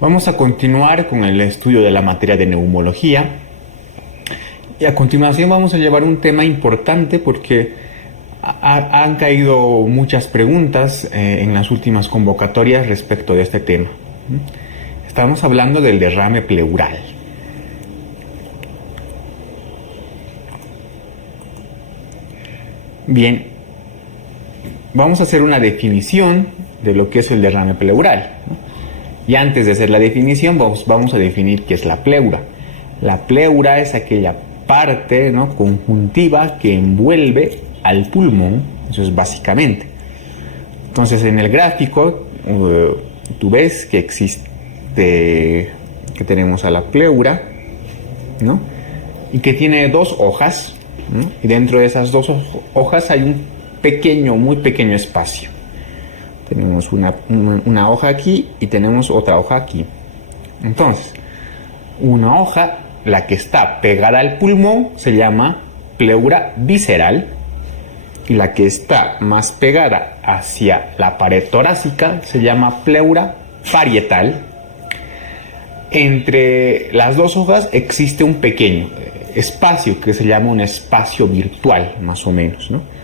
Vamos a continuar con el estudio de la materia de neumología y a continuación vamos a llevar un tema importante porque han caído muchas preguntas en las últimas convocatorias respecto de este tema. Estamos hablando del derrame pleural. Bien, vamos a hacer una definición de lo que es el derrame pleural, ¿no? Y antes de hacer la definición, vamos a definir qué es la pleura. La pleura es aquella parte, ¿no?, conjuntiva que envuelve al pulmón, eso es básicamente. Entonces, en el gráfico, tú ves que que tenemos a la pleura, ¿no?, y que tiene dos hojas, ¿no? Y dentro de esas dos hojas hay un pequeño, muy pequeño espacio. Tenemos una hoja aquí y tenemos otra hoja aquí. Entonces, una hoja, la que está pegada al pulmón, se llama pleura visceral, y la que está más pegada hacia la pared torácica se llama pleura parietal. Entre las dos hojas existe un pequeño espacio que se llama un espacio virtual, más o menos, ¿no?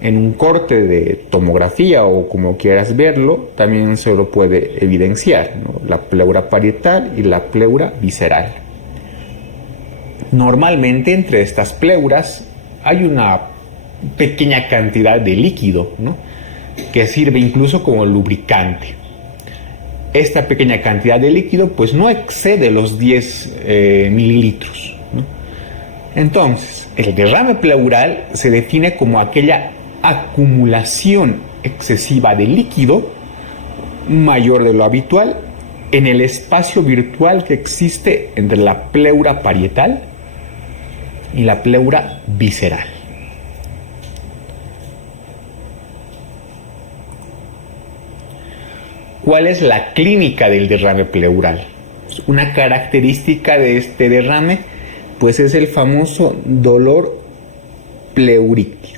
En un corte de tomografía o como quieras verlo, también se lo puede evidenciar, ¿no?, la pleura parietal y la pleura visceral. Normalmente entre estas pleuras hay una pequeña cantidad de líquido, ¿no?, que sirve incluso como lubricante. Esta pequeña cantidad de líquido pues no excede los 10 mililitros, ¿no? Entonces, el derrame pleural se define como aquella acumulación excesiva de líquido mayor de lo habitual en el espacio virtual que existe entre la pleura parietal y la pleura visceral. ¿Cuál es la clínica del derrame pleural? Una característica de este derrame pues es el famoso dolor pleurítico.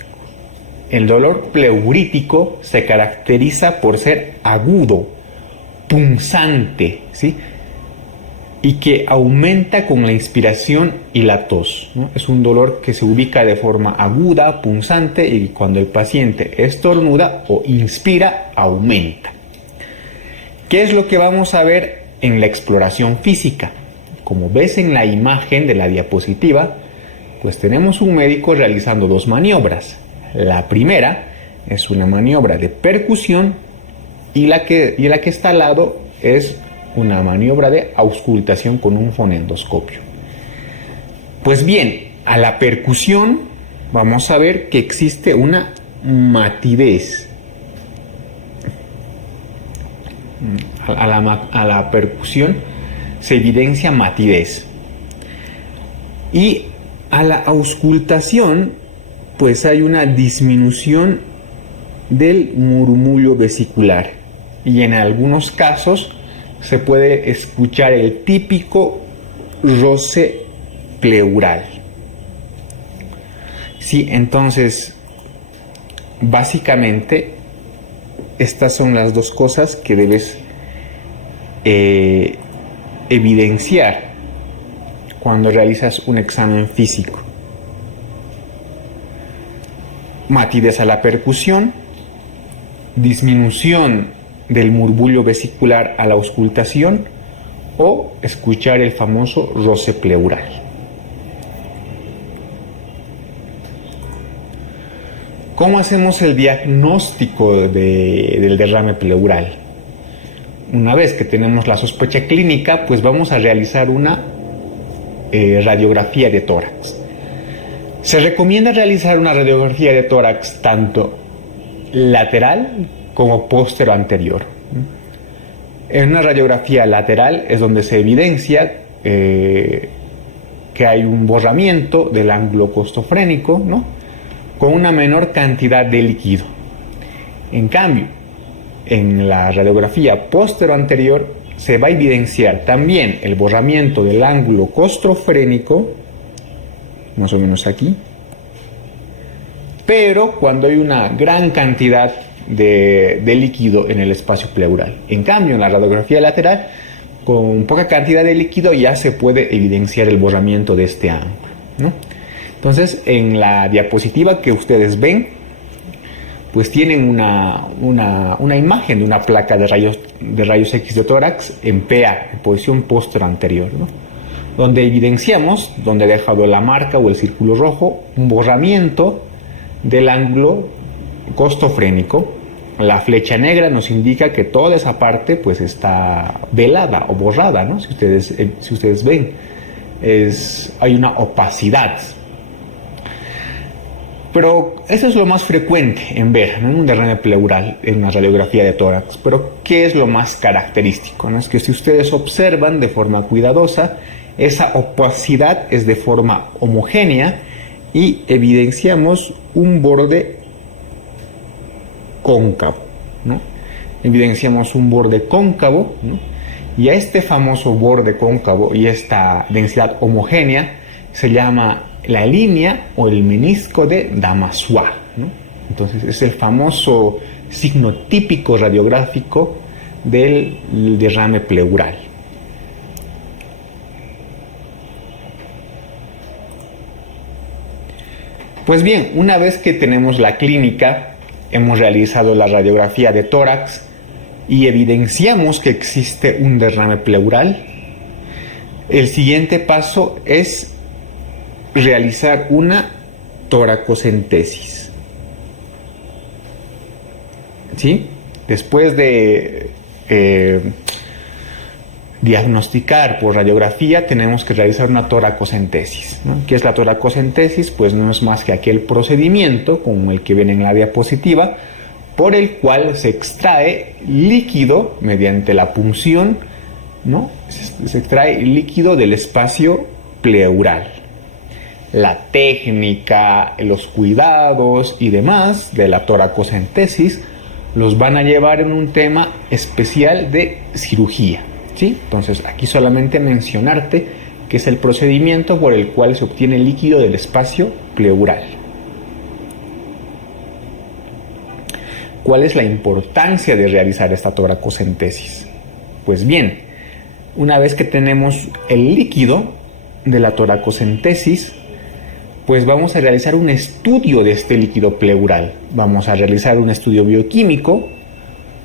El dolor pleurítico se caracteriza por ser agudo, punzante, ¿sí?, y que aumenta con la inspiración y la tos, ¿no? Es un dolor que se ubica de forma aguda, punzante, y cuando el paciente estornuda o inspira, aumenta. ¿Qué es lo que vamos a ver en la exploración física? Como ves en la imagen de la diapositiva, pues tenemos un médico realizando dos maniobras. La primera es una maniobra de percusión y la que está al lado es una maniobra de auscultación con un fonendoscopio. Pues bien, a la percusión vamos a ver que existe una matidez. A la percusión se evidencia matidez. Y a la auscultación pues hay una disminución del murmullo vesicular y en algunos casos se puede escuchar el típico roce pleural. Sí, entonces básicamente estas son las dos cosas que debes evidenciar cuando realizas un examen físico: matidez a la percusión, disminución del murmullo vesicular a la auscultación o escuchar el famoso roce pleural. ¿Cómo hacemos el diagnóstico del derrame pleural? Una vez que tenemos la sospecha clínica, pues vamos a realizar una radiografía de tórax. Se recomienda realizar una radiografía de tórax tanto lateral como postero-anterior. En una radiografía lateral es donde se evidencia que hay un borramiento del ángulo costofrénico, ¿no?, con una menor cantidad de líquido. En cambio, en la radiografía postero-anterior se va a evidenciar también el borramiento del ángulo costofrénico, más o menos aquí, pero cuando hay una gran cantidad de líquido en el espacio pleural. En cambio, en la radiografía lateral con poca cantidad de líquido ya se puede evidenciar el borramiento de este ángulo, ¿no? Entonces, en la diapositiva que ustedes ven, pues tienen una imagen de una placa de rayos X de tórax en PA, en posición posterior, ¿no? Donde evidenciamos, donde he dejado la marca o el círculo rojo, un borramiento del ángulo costofrénico. La flecha negra nos indica que toda esa parte pues está velada o borrada, ¿no? Si ustedes ven, hay una opacidad. Pero eso es lo más frecuente en ver, ¿no?, en un derrame pleural, en una radiografía de tórax. Pero ¿qué es lo más característico?, ¿no? Es que si ustedes observan de forma cuidadosa, esa opacidad es de forma homogénea y evidenciamos un borde cóncavo, ¿no? Evidenciamos un borde cóncavo, ¿no? Y a este famoso borde cóncavo y esta densidad homogénea se llama la línea o el menisco de Damasua, ¿no? Entonces es el famoso signo típico radiográfico del derrame pleural. Pues bien, una vez que tenemos la clínica, hemos realizado la radiografía de tórax y evidenciamos que existe un derrame pleural, el siguiente paso es realizar una toracocentesis. ¿Sí? Después de diagnosticar por radiografía, tenemos que realizar una toracocentesis, ¿no? ¿Qué es la toracocentesis? Pues no es más que aquel procedimiento, como el que ven en la diapositiva, por el cual se extrae líquido mediante la punción, ¿no? Se extrae líquido del espacio pleural. La técnica, los cuidados y demás de la toracocentesis los van a llevar en un tema especial de cirugía, ¿sí? Entonces aquí solamente mencionarte que es el procedimiento por el cual se obtiene líquido del espacio pleural. ¿Cuál es la importancia de realizar esta toracocentesis? Pues bien, una vez que tenemos el líquido de la toracocentesis, pues vamos a realizar un estudio de este líquido pleural. Vamos a realizar un estudio bioquímico,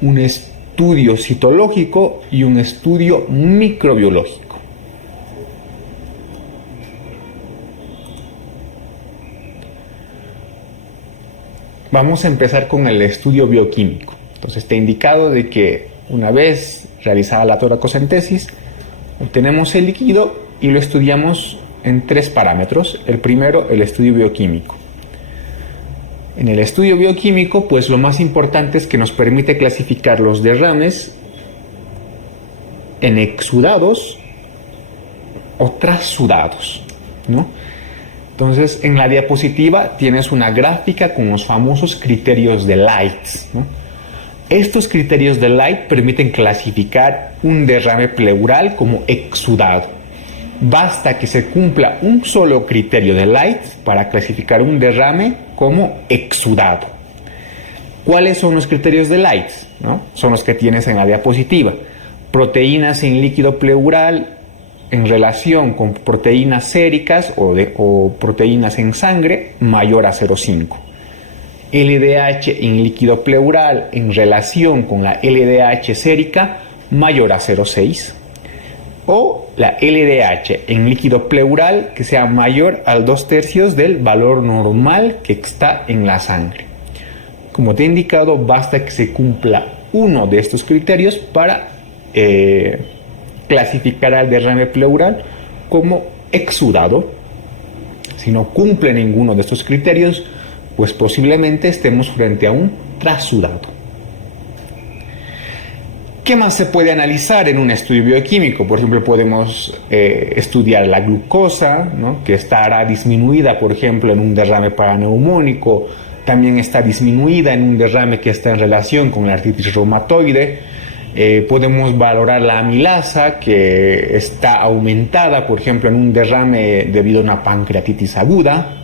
un estudio citológico y un estudio microbiológico. Vamos a empezar con el estudio bioquímico. Entonces te he indicado de que una vez realizada la toracocentesis, obtenemos el líquido y lo estudiamos en 3 parámetros. El primero, el estudio bioquímico. En el estudio bioquímico, pues lo más importante es que nos permite clasificar los derrames en exudados o trasudados, ¿no? Entonces, en la diapositiva tienes una gráfica con los famosos criterios de Leitz, ¿no? Estos criterios de Leitz permiten clasificar un derrame pleural como exudado. Basta que se cumpla un solo criterio de Leitz para clasificar un derrame como exudado. ¿Cuáles son los criterios de Leitz? ¿No? Son los que tienes en la diapositiva. Proteínas en líquido pleural en relación con proteínas séricas o proteínas en sangre mayor a 0,5. LDH en líquido pleural en relación con la LDH sérica mayor a 0,6. O la LDH en líquido pleural que sea mayor al 2/3 del valor normal que está en la sangre. Como te he indicado, basta que se cumpla uno de estos criterios para clasificar al derrame pleural como exudado. Si no cumple ninguno de estos criterios, pues posiblemente estemos frente a un trasudado. ¿Qué más se puede analizar en un estudio bioquímico? Por ejemplo, podemos estudiar la glucosa, ¿no?, que estará disminuida, por ejemplo, en un derrame paraneumónico. También está disminuida en un derrame que está en relación con la artritis reumatoide. Podemos valorar la amilasa, que está aumentada, por ejemplo, en un derrame debido a una pancreatitis aguda.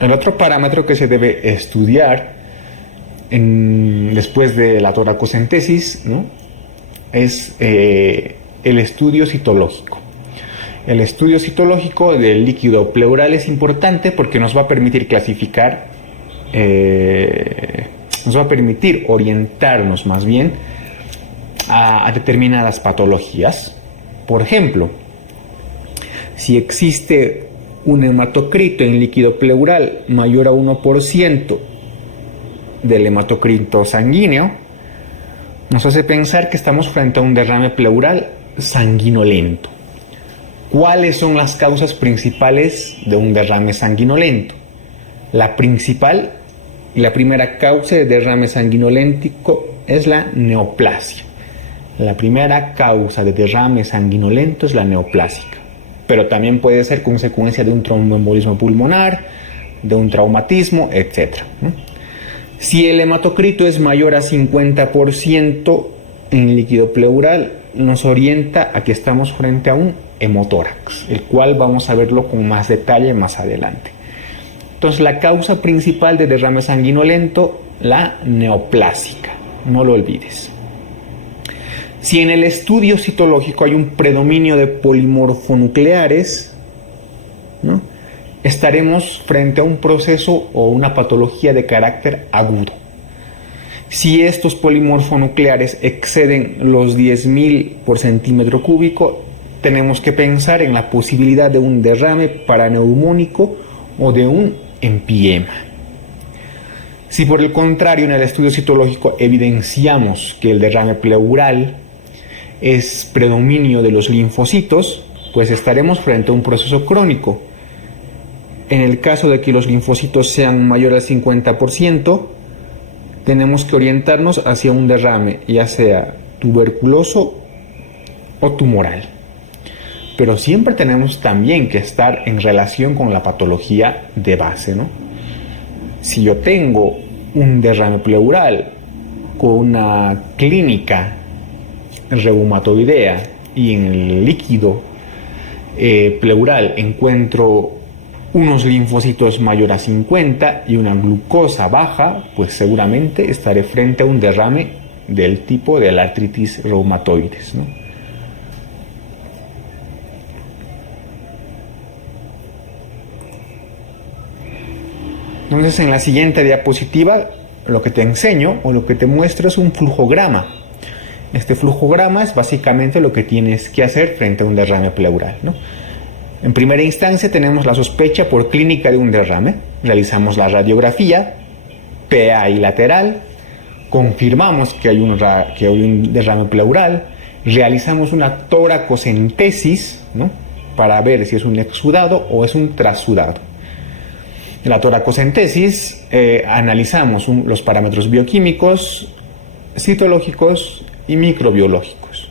El otro parámetro que se debe estudiar después de la toracocentesis, ¿no? Es el estudio citológico. El estudio citológico del líquido pleural es importante porque nos va a permitir clasificar, nos va a permitir orientarnos más bien a determinadas patologías. Por ejemplo, si existe un hematocrito en líquido pleural mayor a 1% del hematocrito sanguíneo, nos hace pensar que estamos frente a un derrame pleural sanguinolento. ¿Cuáles son las causas principales de un derrame sanguinolento? La principal y la primera causa de derrame sanguinolento es la neoplasia. La primera causa de derrame sanguinolento es la neoplásica, pero también puede ser consecuencia de un tromboembolismo pulmonar, de un traumatismo, etc. Si el hematocrito es mayor a 50% en líquido pleural, nos orienta a que estamos frente a un hemotórax, el cual vamos a verlo con más detalle más adelante. Entonces, la causa principal de derrame sanguinolento, la neoplásica, no lo olvides. Si en el estudio citológico hay un predominio de polimorfonucleares, ¿no?, estaremos frente a un proceso o una patología de carácter agudo. Si estos polimorfonucleares exceden los 10.000 por centímetro cúbico, tenemos que pensar en la posibilidad de un derrame paraneumónico o de un empiema. Si por el contrario en el estudio citológico evidenciamos que el derrame pleural es predominio de los linfocitos, pues estaremos frente a un proceso crónico. En el caso de que los linfocitos sean mayores al 50%, tenemos que orientarnos hacia un derrame, ya sea tuberculoso o tumoral. Pero siempre tenemos también que estar en relación con la patología de base, ¿no? Si yo tengo un derrame pleural con una clínica reumatoidea y en el líquido pleural encuentro unos linfocitos mayor a 50 y una glucosa baja, pues seguramente estaré frente a un derrame del tipo de la artritis reumatoides, ¿no? Entonces, en la siguiente diapositiva lo que te enseño o lo que te muestro es un flujograma. Este flujograma es básicamente lo que tienes que hacer frente a un derrame pleural, ¿no? En primera instancia tenemos la sospecha por clínica de un derrame. Realizamos la radiografía PA y lateral, confirmamos que hay un derrame pleural, realizamos una toracocentesis, ¿no?, para ver si es un exudado o es un trasudado. En la toracocentesis analizamos los parámetros bioquímicos, citológicos y microbiológicos.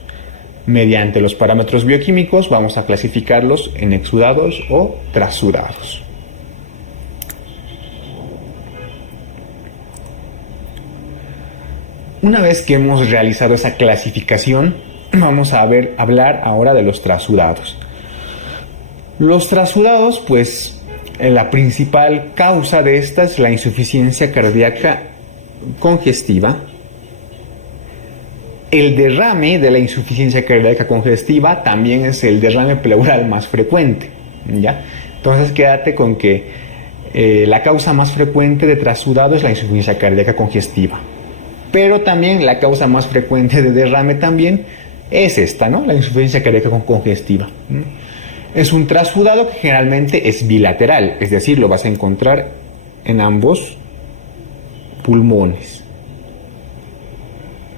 Mediante los parámetros bioquímicos vamos a clasificarlos en exudados o trasudados. Una vez que hemos realizado esa clasificación, vamos a hablar ahora de los trasudados. Los trasudados, pues, la principal causa de esta es la insuficiencia cardíaca congestiva. El derrame de la insuficiencia cardíaca congestiva también es el derrame pleural más frecuente, ¿ya? Entonces quédate con que la causa más frecuente de trasudado es la insuficiencia cardíaca congestiva. Pero también la causa más frecuente de derrame también es esta, ¿no?, la insuficiencia cardíaca congestiva. Es un trasudado que generalmente es bilateral, es decir, lo vas a encontrar en ambos pulmones,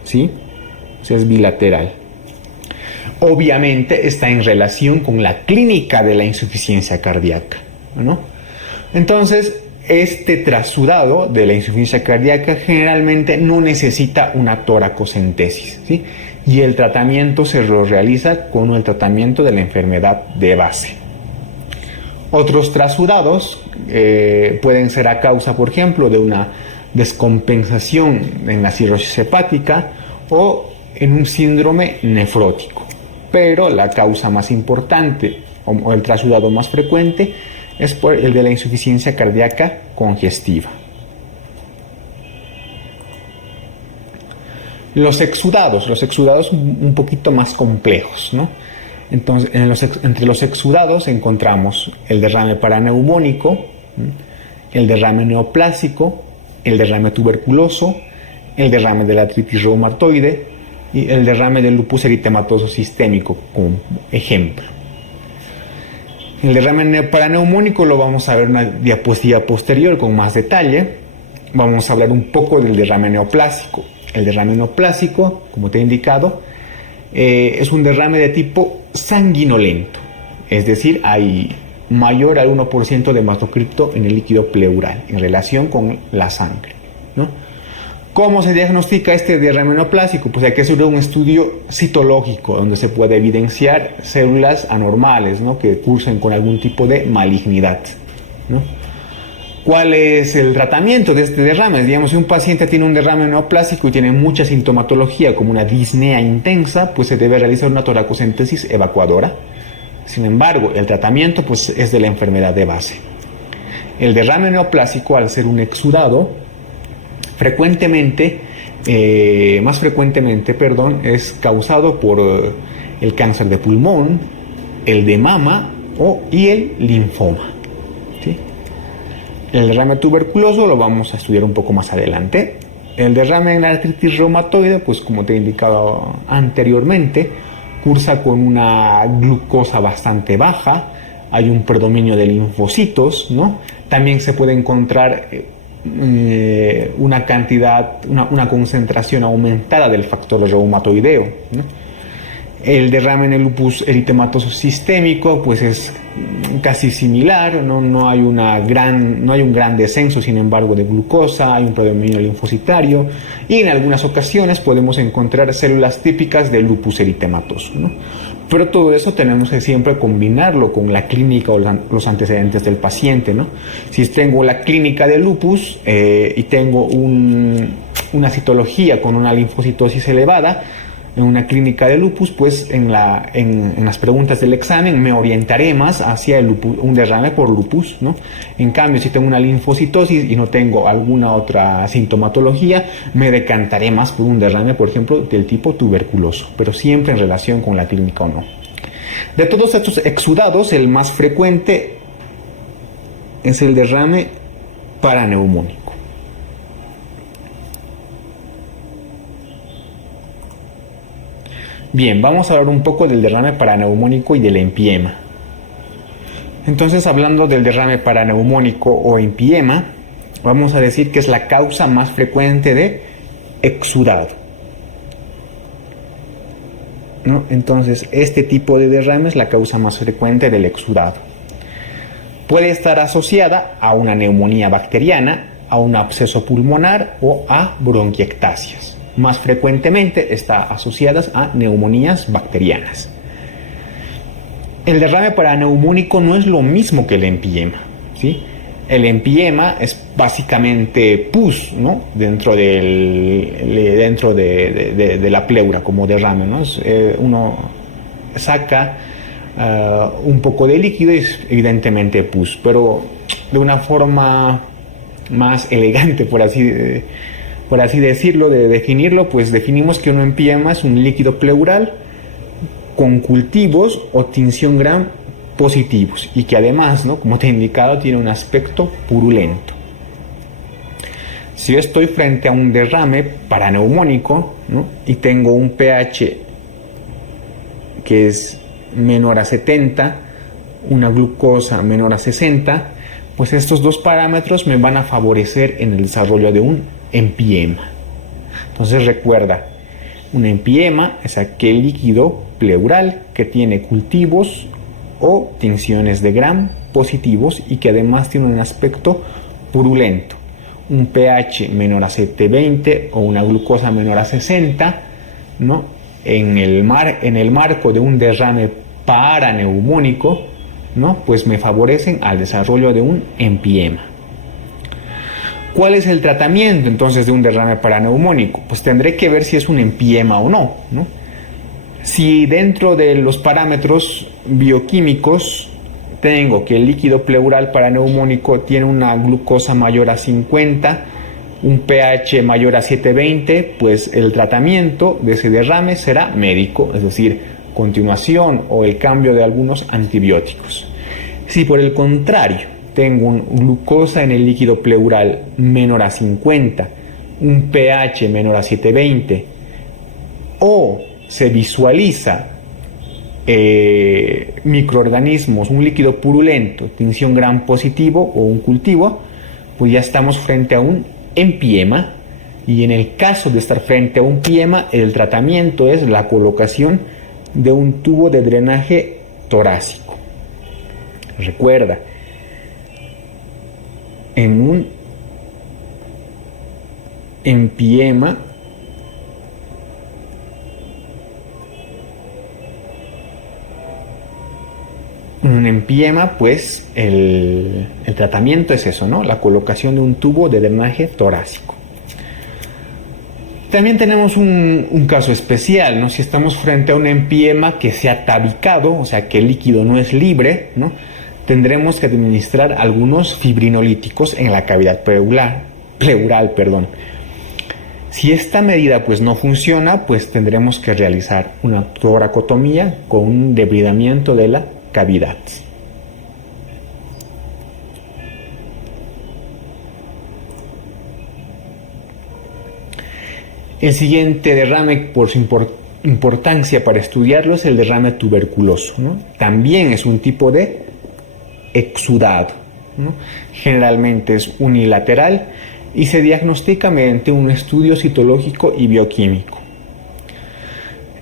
¿sí? O sea, es bilateral. Obviamente está en relación con la clínica de la insuficiencia cardíaca, ¿no? Entonces, este trasudado de la insuficiencia cardíaca generalmente no necesita una toracocentesis, ¿sí? Y el tratamiento se lo realiza con el tratamiento de la enfermedad de base. Otros trasudados pueden ser a causa, por ejemplo, de una descompensación en la cirrosis hepática o en un síndrome nefrótico. Pero la causa más importante o el trasudado más frecuente es por el de la insuficiencia cardíaca congestiva. Los exudados un poquito más complejos, ¿no? Entonces, entre los exudados encontramos el derrame paraneumónico, el derrame neoplásico, el derrame tuberculoso, el derrame de la artritis reumatoide y el derrame del lupus eritematoso sistémico, como ejemplo. El derrame paraneumónico lo vamos a ver en una diapositiva posterior con más detalle. Vamos a hablar un poco del derrame neoplásico. El derrame neoplásico, como te he indicado, es un derrame de tipo sanguinolento, es decir, hay mayor al 1% de hematocripto en el líquido pleural en relación con la sangre, ¿no? ¿Cómo se diagnostica este derrame neoplásico? Pues hay que hacer un estudio citológico donde se puede evidenciar células anormales, ¿no?, que cursen con algún tipo de malignidad, ¿no? ¿Cuál es el tratamiento de este derrame? Digamos, si un paciente tiene un derrame neoplásico y tiene mucha sintomatología como una disnea intensa, pues se debe realizar una toracocentesis evacuadora. Sin embargo, el tratamiento pues es de la enfermedad de base. El derrame neoplásico, al ser un exudado, más frecuentemente, es causado por el cáncer de pulmón, el de mama y el linfoma, ¿sí? El derrame tuberculoso lo vamos a estudiar un poco más adelante. El derrame en la artritis reumatoide, pues como te he indicado anteriormente, cursa con una glucosa bastante baja, hay un predominio de linfocitos, ¿no? También se puede encontrar una concentración aumentada del factor reumatoideo, ¿no? El derrame en el lupus eritematoso sistémico pues es casi similar, no hay un gran descenso, sin embargo, de glucosa, hay un predominio linfocitario y en algunas ocasiones podemos encontrar células típicas del lupus eritematoso, ¿no? Pero todo eso tenemos que siempre combinarlo con la clínica o los antecedentes del paciente, ¿no? Si tengo la clínica de lupus y tengo una citología con una linfocitosis elevada, en una clínica de lupus, pues en las preguntas del examen me orientaré más hacia un derrame por lupus, ¿no? En cambio, si tengo una linfocitosis y no tengo alguna otra sintomatología, me decantaré más por un derrame, por ejemplo, del tipo tuberculoso, pero siempre en relación con la clínica o no. De todos estos exudados, el más frecuente es el derrame paraneumónico. Bien, vamos a hablar un poco del derrame paraneumónico y del empiema. Entonces, hablando del derrame paraneumónico o empiema, vamos a decir que es la causa más frecuente de exudado, ¿no? Entonces, este tipo de derrame es la causa más frecuente del exudado. Puede estar asociada a una neumonía bacteriana, a un absceso pulmonar o a bronquiectasias. Más frecuentemente está asociadas a neumonías bacterianas. El derrame paraneumónico no es lo mismo que el empiema, ¿sí? El empiema es básicamente pus, ¿no?, dentro de la pleura como derrame, ¿no? Uno saca un poco de líquido y es evidentemente pus, pero de una forma más elegante, por así decirlo, de definirlo, pues definimos que un empiema es un líquido pleural con cultivos o tinción gram positivos y que además, ¿no?, como te he indicado, tiene un aspecto purulento. Si yo estoy frente a un derrame paraneumónico, ¿no?, y tengo un pH que es menor a 70, una glucosa menor a 60, pues estos dos parámetros me van a favorecer en el desarrollo de un empiema. Entonces recuerda, un empiema es aquel líquido pleural que tiene cultivos o tinciones de gram positivos y que además tiene un aspecto purulento. Un pH menor a 720 o una glucosa menor a 60, ¿no?, en el marco de un derrame paraneumónico, ¿no?, pues me favorecen al desarrollo de un empiema. ¿Cuál es el tratamiento entonces de un derrame paraneumónico? Pues tendré que ver si es un empiema o no, ¿no? Si dentro de los parámetros bioquímicos tengo que el líquido pleural paraneumónico tiene una glucosa mayor a 50 un pH mayor a 720, pues el tratamiento de ese derrame será médico, es decir, continuación o el cambio de algunos antibióticos. Si por el contrario tengo un glucosa en el líquido pleural menor a 50, un pH menor a 720, o se visualiza microorganismos, un líquido purulento, tinción gram positivo o un cultivo, pues ya estamos frente a un empiema, y en el caso de estar frente a un empiema, el tratamiento es la colocación de un tubo de drenaje torácico. Recuerda, en un empiema pues el tratamiento es eso, ¿no? La colocación de un tubo de drenaje torácico. También tenemos un caso especial, ¿no? Si estamos frente a un empiema que se ha tabicado, o sea que el líquido no es libre, ¿no? Tendremos que administrar algunos fibrinolíticos en la cavidad pleural. Si esta medida pues no funciona, pues tendremos que realizar una toracotomía con un debridamiento de la cavidad. El siguiente derrame por su importancia para estudiarlo es el derrame tuberculoso, ¿no? También es un tipo de exudado, ¿no? Generalmente es unilateral y se diagnostica mediante un estudio citológico y bioquímico.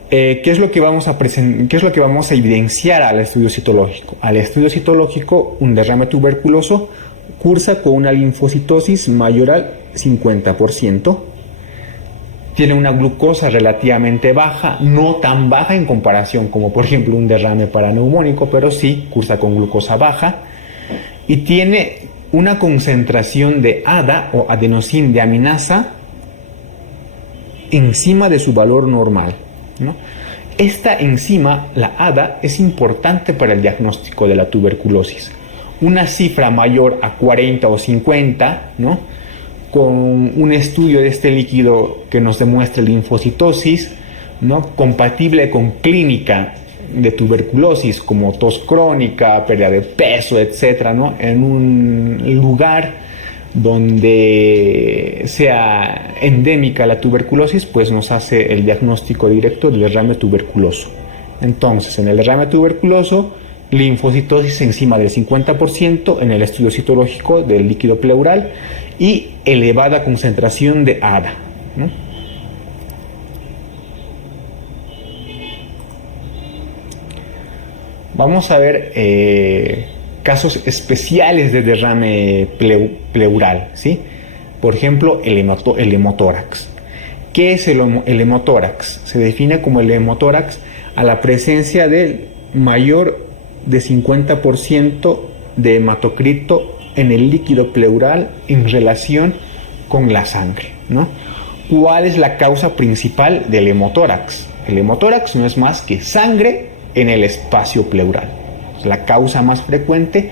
¿Qué es lo que vamos a evidenciar al estudio citológico? Al estudio citológico, un derrame tuberculoso cursa con una linfocitosis mayor al 50%, tiene una glucosa relativamente baja, no tan baja en comparación como por ejemplo un derrame paraneumónico, pero sí cursa con glucosa baja, y tiene una concentración de ADA o adenosín deaminasa encima de su valor normal, ¿no? Esta enzima, la ADA, es importante para el diagnóstico de la tuberculosis. Una cifra mayor a 40 o 50, ¿no?, con un estudio de este líquido que nos demuestre linfocitosis, ¿no?, compatible con clínica de tuberculosis como tos crónica, pérdida de peso, etcétera, ¿no?, en un lugar donde sea endémica la tuberculosis, pues nos hace el diagnóstico directo del derrame tuberculoso. Entonces, en el derrame tuberculoso, linfocitosis encima del 50% en el estudio citológico del líquido pleural y elevada concentración de ADA, ¿no? Vamos a ver casos especiales de derrame pleural, ¿sí? Por ejemplo, el hemotórax. ¿Qué es el hemotórax? Se define como el hemotórax a la presencia del mayor de 50% de hematocrito en el líquido pleural en relación con la sangre, ¿no? ¿Cuál es la causa principal del hemotórax? El hemotórax no es más que sangre en el espacio pleural. La causa más frecuente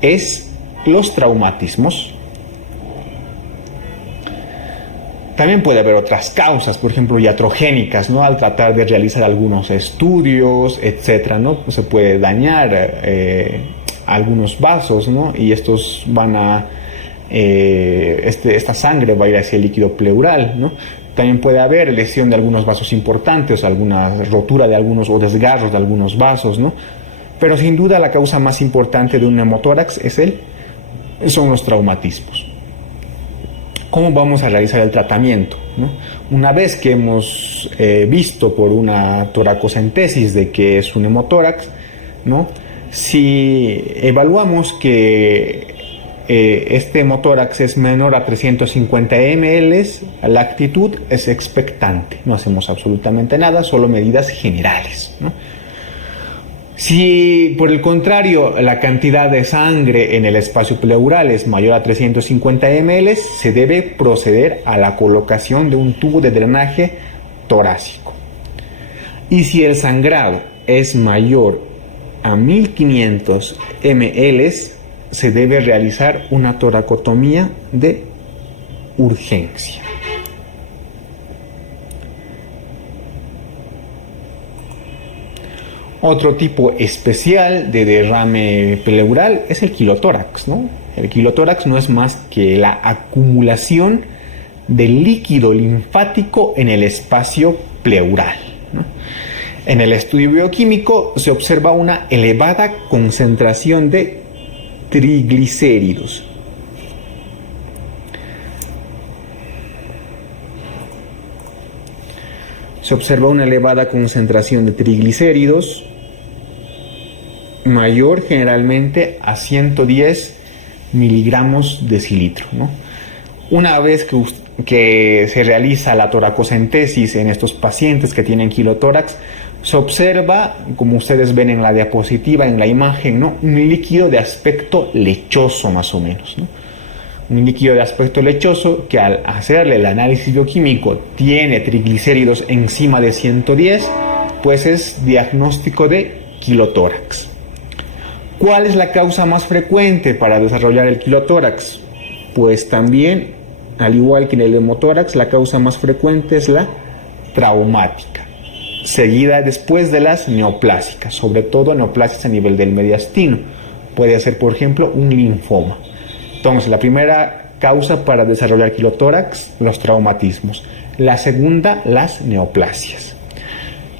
es los traumatismos. También puede haber otras causas, por ejemplo, iatrogénicas, ¿no? Al tratar de realizar algunos estudios, etcétera, ¿no? Se puede dañar algunos vasos, ¿no? Y estos van a esta sangre va a ir hacia el líquido pleural, ¿no? También puede haber lesión de algunos vasos importantes, alguna rotura de algunos o desgarros de algunos vasos, ¿no? Pero sin duda la causa más importante de un hemotórax son los traumatismos. ¿Cómo vamos a realizar el tratamiento, ¿no? Una vez que hemos visto por una toracocentesis de que es un hemotórax, ¿no? Si evaluamos que este hemotórax es menor a 350 ml, la actitud es expectante. No hacemos absolutamente nada, solo medidas generales, ¿no? Si por el contrario la cantidad de sangre en el espacio pleural es mayor a 350 ml, se debe proceder a la colocación de un tubo de drenaje torácico. Y si el sangrado es mayor a 1500 ml, se debe realizar una toracotomía de urgencia. Otro tipo especial de derrame pleural es el quilotórax, ¿no? El quilotórax no es más que la acumulación de líquido linfático en el espacio pleural, ¿no? En el estudio bioquímico se observa una elevada concentración de triglicéridos. Se observa una elevada concentración de triglicéridos mayor generalmente a 110 miligramos decilitro, ¿no? Una vez que se realiza la toracocentesis en estos pacientes que tienen quilotórax, se observa, como ustedes ven en la diapositiva, en la imagen, ¿no?, un líquido de aspecto lechoso más o menos, ¿no? Un líquido de aspecto lechoso que al hacerle el análisis bioquímico tiene triglicéridos encima de 110, pues es diagnóstico de quilotórax. ¿Cuál es la causa más frecuente para desarrollar el quilotórax? Pues también, al igual que en el hemotórax, la causa más frecuente es la traumática, seguida después de las neoplásicas, sobre todo neoplasias a nivel del mediastino. Puede ser, por ejemplo, un linfoma. Entonces, la primera causa para desarrollar quilotórax, los traumatismos. La segunda, las neoplasias.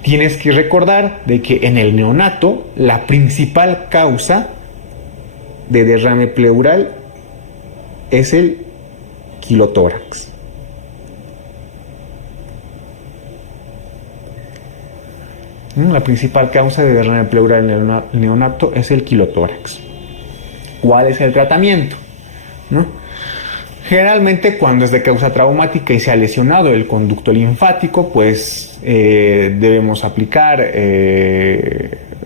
Tienes que recordar de que en el neonato la principal causa de derrame pleural es el quilotórax. La principal causa de derrame pleural en el neonato es el quilotórax. ¿Cuál es el tratamiento? ¿No? Generalmente cuando es de causa traumática y se ha lesionado el conducto linfático, pues debemos aplicar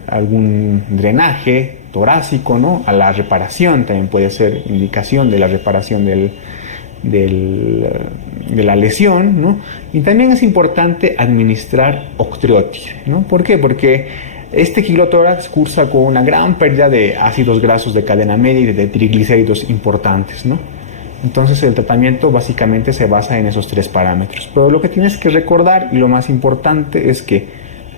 algún drenaje torácico, ¿no?, a la reparación. También puede ser indicación de la reparación de la lesión, ¿no? Y también es importante administrar octreotide, ¿no? ¿Por qué? Porque este quilotórax cursa con una gran pérdida de ácidos grasos de cadena media y de triglicéridos importantes, ¿no? Entonces el tratamiento básicamente se basa en esos tres parámetros. Pero lo que tienes que recordar, y lo más importante, es que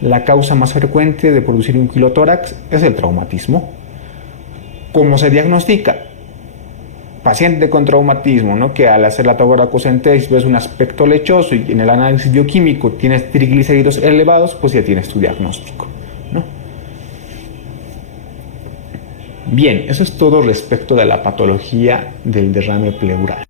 la causa más frecuente de producir un quilotórax es el traumatismo. ¿Cómo se diagnostica? Paciente con traumatismo, ¿no?, que al hacer la toracocentesis ves un aspecto lechoso y en el análisis bioquímico tienes triglicéridos elevados, pues ya tienes tu diagnóstico, ¿no? Bien, eso es todo respecto de la patología del derrame pleural.